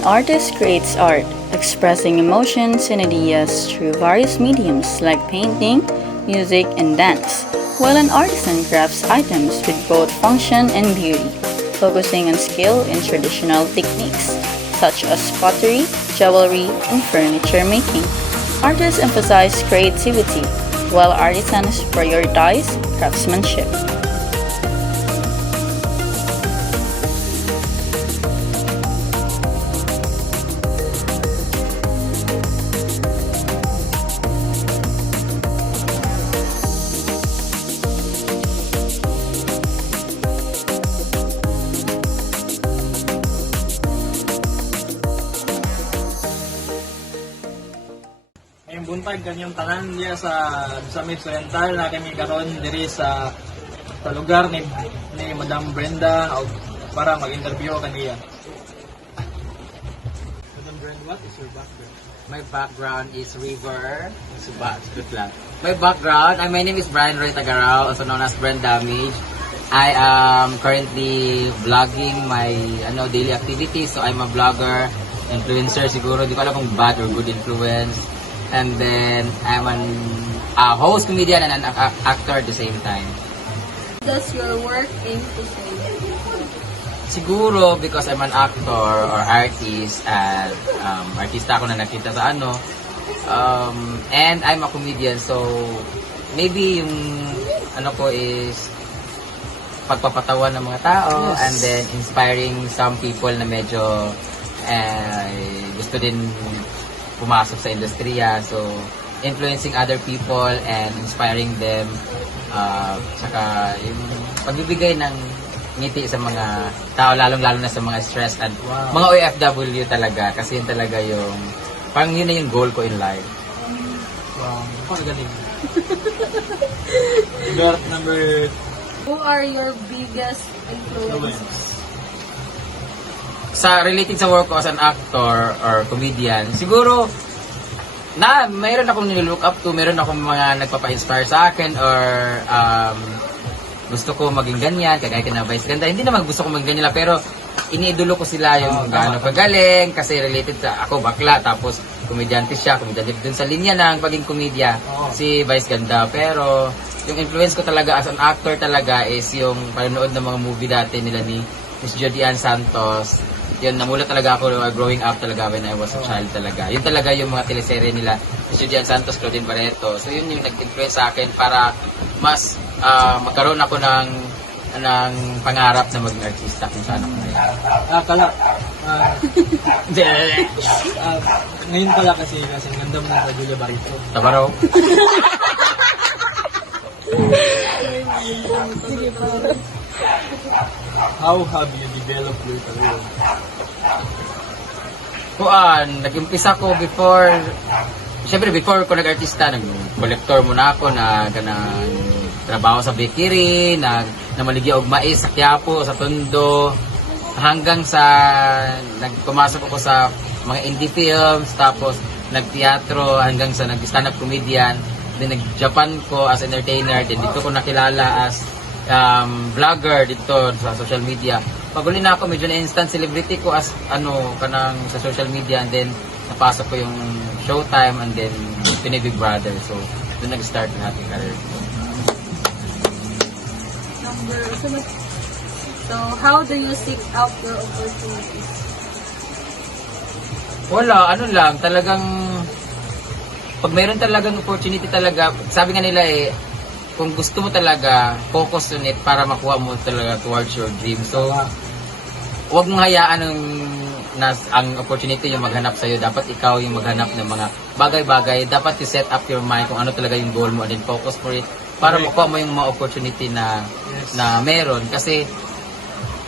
An artist creates art, expressing emotions and ideas through various mediums like painting, music, and dance, while an artisan crafts items with both function and beauty, focusing on skill in traditional techniques such as pottery, jewelry, and furniture making. Artists emphasize creativity, while artisans prioritize craftsmanship. Ngayong buntag kanyang tanan niya sa Miss Oriental na kami karon diri sa lugar ni Madam Brenda o para mag-interview kaniya. Madam Brenda, what is your background? My background is River. My background, my name is Brian Roy Tagarao, also known as Brand Damage. I am currently vlogging my daily activities. So I'm a vlogger, influencer siguro. Di ko alam kung bad or good influence. And then I'm a host, comedian, and an actor at the same time. Does your work aim to say? Siguro because I'm an actor or artist at artista ako na nakita sa and I'm a comedian, so maybe yung ko is pagpapatawa ng mga tao. Yes. And then inspiring some people na medyo gusto din pumasok sa industriya, so influencing other people and inspiring them, saka yung pagbibigay ng ngiti sa mga tao, lalong-lalo na sa mga stress and mga OFW talaga, kasi yun talaga yung parang yun na yung goal ko in life. Wow, pagaling. Number Who are your biggest influences? Sa related sa work ko as an actor or comedian, siguro mayroon akong nilook up to, mayroon akong mga nagpapa-inspire sa akin or gusto ko maging ganyan, kagaya kina Vice Ganda. Hindi naman gusto ko maging ganyan lang, pero iniidolo ko sila yung gaano kagaling kasi related sa ako bakla, tapos komedyante siya, komedyante dun sa linya ng paging komedya si Vice Ganda. Pero yung influence ko talaga as an actor talaga is yung panonood ng mga movie dati nila ni Miss Jody Ann Santos. Yun, namula talaga ako growing up talaga when I was a child talaga. Yun talaga yung mga teleserye nila, Miss Jody Ann Santos, Claudine Barreto. So yun yung nag-influence sa akin para mas magkaroon ako ng pangarap na maging artista kung saan ako ngayon. Ngayon pala kasi ganda mo na sa Julia Barreto. Tabaraw. How have you developed your career? Nag-umpisa ko before ko nag-artista, nag-collector muna ako, trabaho sa bakery, namaligya og mais sa Quiapo, sa Tondo, hanggang sa nagpumasok ako sa mga indie films, tapos nagteatro, hanggang sa nag-stand-up comedian, then nag-Japan ko as entertainer, then dito ko nakilala as vlogger dito sa social media. Paguli na ako, medyo na-instant celebrity ko as kanang sa social media, and then napasok ko yung Showtime and then Pinoy Big Brother. So, doon nag-start yung happy career ko. So, how do you seek out your opportunities? Wala, talagang pag mayroon talagang opportunity talaga, sabi nga nila kung gusto mo talaga, focus on it para makuha mo talaga towards your dream. So, huwag mong hayaan ang opportunity yung maghanap sa'yo. Dapat ikaw yung maghanap ng mga bagay-bagay. Dapat you set up your mind kung ano talaga yung goal mo and then focus for it para makuha mo yung mga opportunity na meron. Kasi,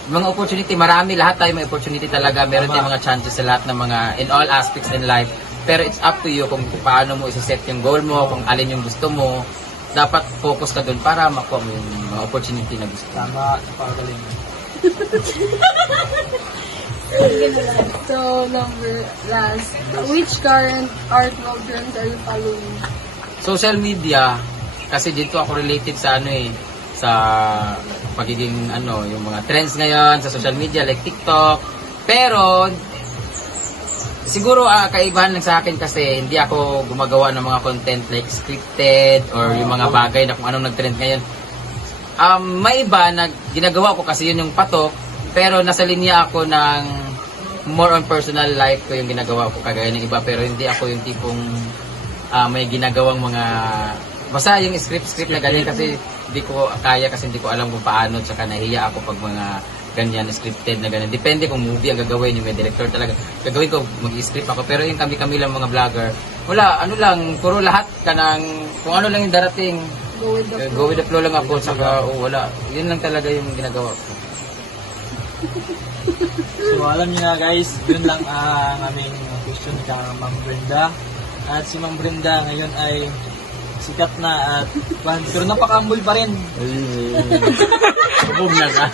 mga opportunity, marami, lahat tayo may opportunity talaga. Meron tayong mga chances sa lahat ng mga, in all aspects in life. Pero it's up to you kung paano mo isa-set yung goal mo, kung alin yung gusto mo. Dapat focus ka dun para makuha mo yung mga opportunity na gusto. Tama, napakagaling. So, last, which current art movements are you following? Social media, kasi dito ako related sa sa pagiging yung mga trends ngayon sa social media like TikTok. Pero siguro kaibahan lang sa akin kasi hindi ako gumagawa ng mga content like scripted or yung mga bagay na kung anong nag-trend ngayon. May iba na ginagawa ko kasi yun yung patok, pero nasa linya ako ng more on personal life ko yung ginagawa ko kagaya ng iba, pero hindi ako yung tipong may ginagawang mga basta yung script na ganyan kasi hindi ko kaya kasi hindi ko alam kung paano, tsaka nahiya ako pag mga ganyan scripted na ganyan. Depende kung movie ang gagawin, yung may director talaga gagawin ko, mag-script ako, pero yung kami lang mga vlogger, wala, ano lang, puro lahat ka ng kung ano lang yung darating, go with the flow lang ako, saka wala, yun lang talaga yung ginagawa ko. So alam niyo na guys, yun lang ang aming question kay Ma'am Brenda. At si Ma'am Brenda ngayon ay sikat na at pero napaka-humble pa rin. Bubog na ka.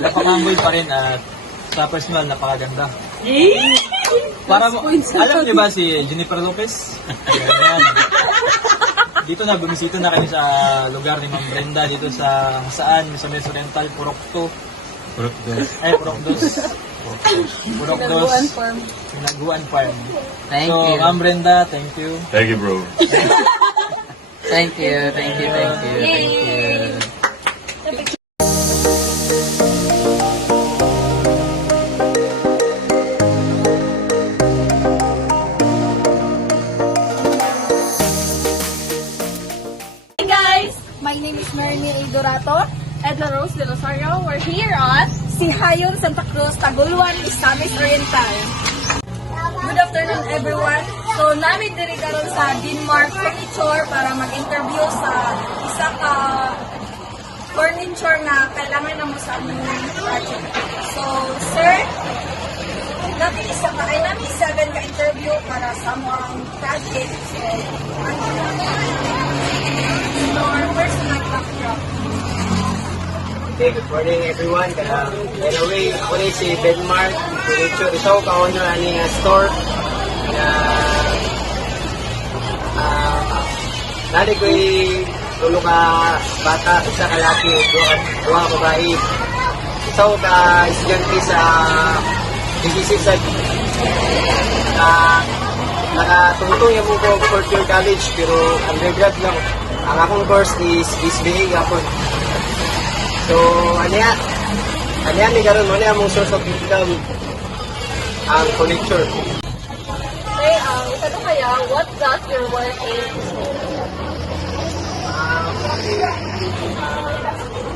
Napaka-humble pa rin at sa personal napakaganda. Para mo, alam niyo ba si Jennifer Lopez? Ayan. Dito na, bumisito na kami sa lugar ni Ma'am Brenda dito sa saan? Sa Mesa Oriental, Purok 2. Purok 2. Farm. Pinaguan Farm. Thank So, you. Ma'am Brenda, thank you. Thank you, bro. Thank you. Hey guys! My name is Marnie A. Dorato. Edla Rose de Rosario. We're here on Si Hayon Santa Cruz, Taguluan, Misamis Oriental. Good afternoon everyone. So namin diri karon sa Denmark Furniture para mag-interview sa isa ka furniture na kailangan na mo sa among project. So sir, namin isa ka ay namin 7 ka interview para sa among project. So our personal background. Okay, good morning everyone. Anyway, ako rin si Denmark. Furniture. Ito ka owner ani nga store na nari ko tulo ka bata, isa ka laki, duha ka babae. Ito ka estudyante sa DCC nakatungtong yung ko fourth year college pero undergrad lang. Ang akong course is BSBA ako. So, ano ni karon mo niya mong source of income ang furniture. Okay, ito kaya, what does your work aim?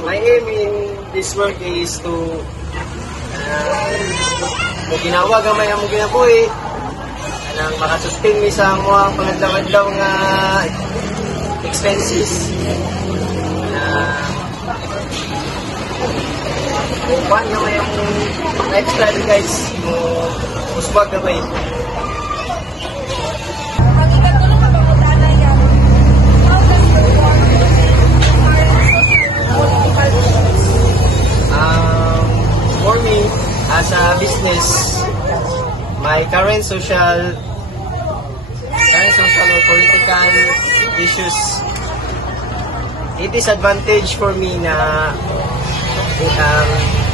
My aim in this work is to ginawa gamay ang ginabuhi anang makasustain mi sa mga pangadlaw-adlaw nga expenses kuhaan gamay ang lifestyle guys mo usbag gamay. Ang ikatulong ka pangutana yan, how does your work political issues? For me, as a business, my current social or political issues, it is advantage for me na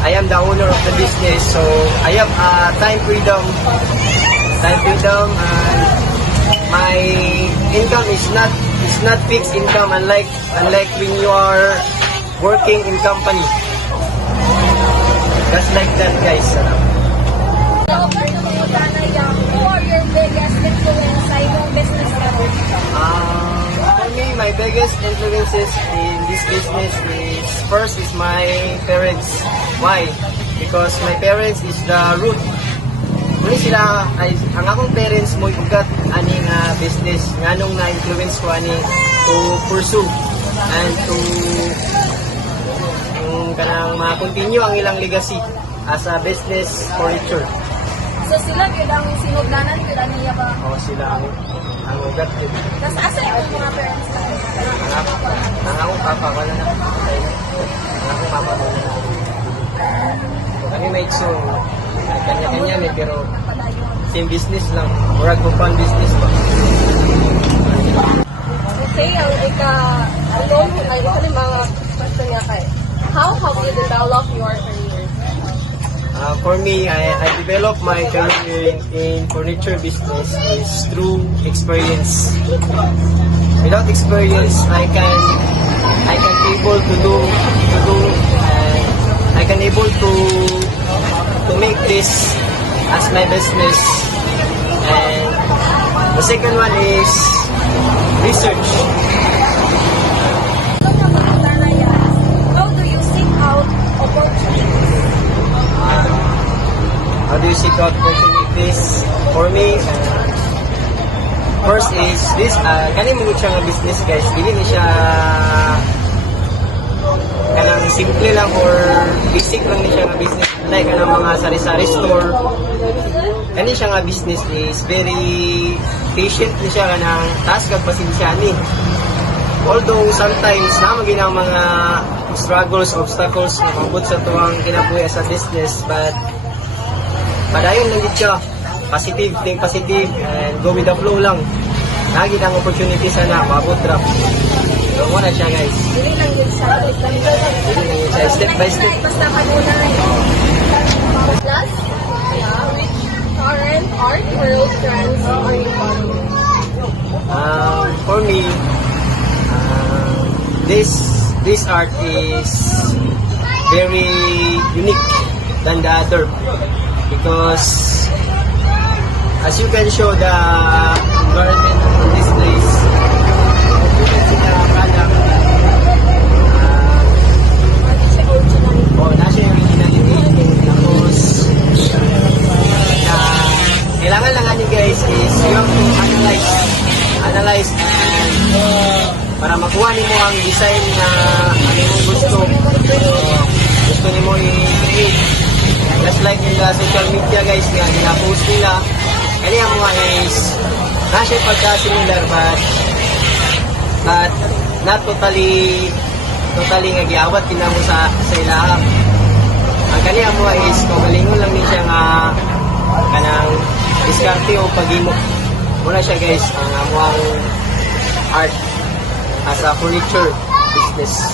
I am the owner of the business, so I have time freedom, and my income is not fixed income, unlike when you are working in company. Just like that, guys. Now, first na pangutana yan, who are your biggest influence sa iyong business career? For me, my biggest influences in this business is my parents. Why? Because my parents is the root. Kung sila, ang akong parents mo iugat aning business, nganong na-influence ko ani to pursue and to kanang ma-continue ang ilang legacy as a business furniture. So sila gyud ang sinugdanan gyud niya ba? O sila ang ugat yun. Nas asa yung mga parents ka? Ang akong papa ko na nakapatay na. Ang akong papa ko na. Kami may itso. Kanya-kanya eh, pero same business lang. Murag kung pan business ba. Okay, ang alone ay mga question niya kay. How have you developed your career? For me, I developed my career in furniture business is through experience. Without experience, I can able to do I can able to make this as my business. And the second one is research. How do you seek out opportunities? How do you seek out opportunities? For me, first is this, kani mo siya nga business guys, dili ni siya kanang simple lang or basic lang ni siya nga business. Like kanang mga sari-sari store, kani siya nga business is very patient ni siya kanang taas kag pasensya ni. Although sometimes na ang mga struggles, obstacles na mabot sa tuwang kinabuhi sa business, but padayon lang dito siya. Positive, think positive, and go with the flow lang. Lagi ang opportunity sana, mabot drop. So, muna siya guys. Dili lang yun sa Dili lang yun siya, step by step. Basta kanuna rin. Plus, which current art world trends are you following? For me, this art is very unique than the other because as you can show the environment of this place, you can see the product. Nasa yung originality. Tapos, kailangan lang ani guys is you have to analyze and para makuha nimo ang design na ano mo gusto. Gusto nimo i-create. Just like in the social media guys nga gina-post nila. Kani ang mga is nasa pagka-similar but not totally nga giawat kinamo sa ilaha. Ang kani ang mga is kagalingon lang ni siya nga kanang diskarte o paghimo. Muna siya guys ang amuang art as a furniture business.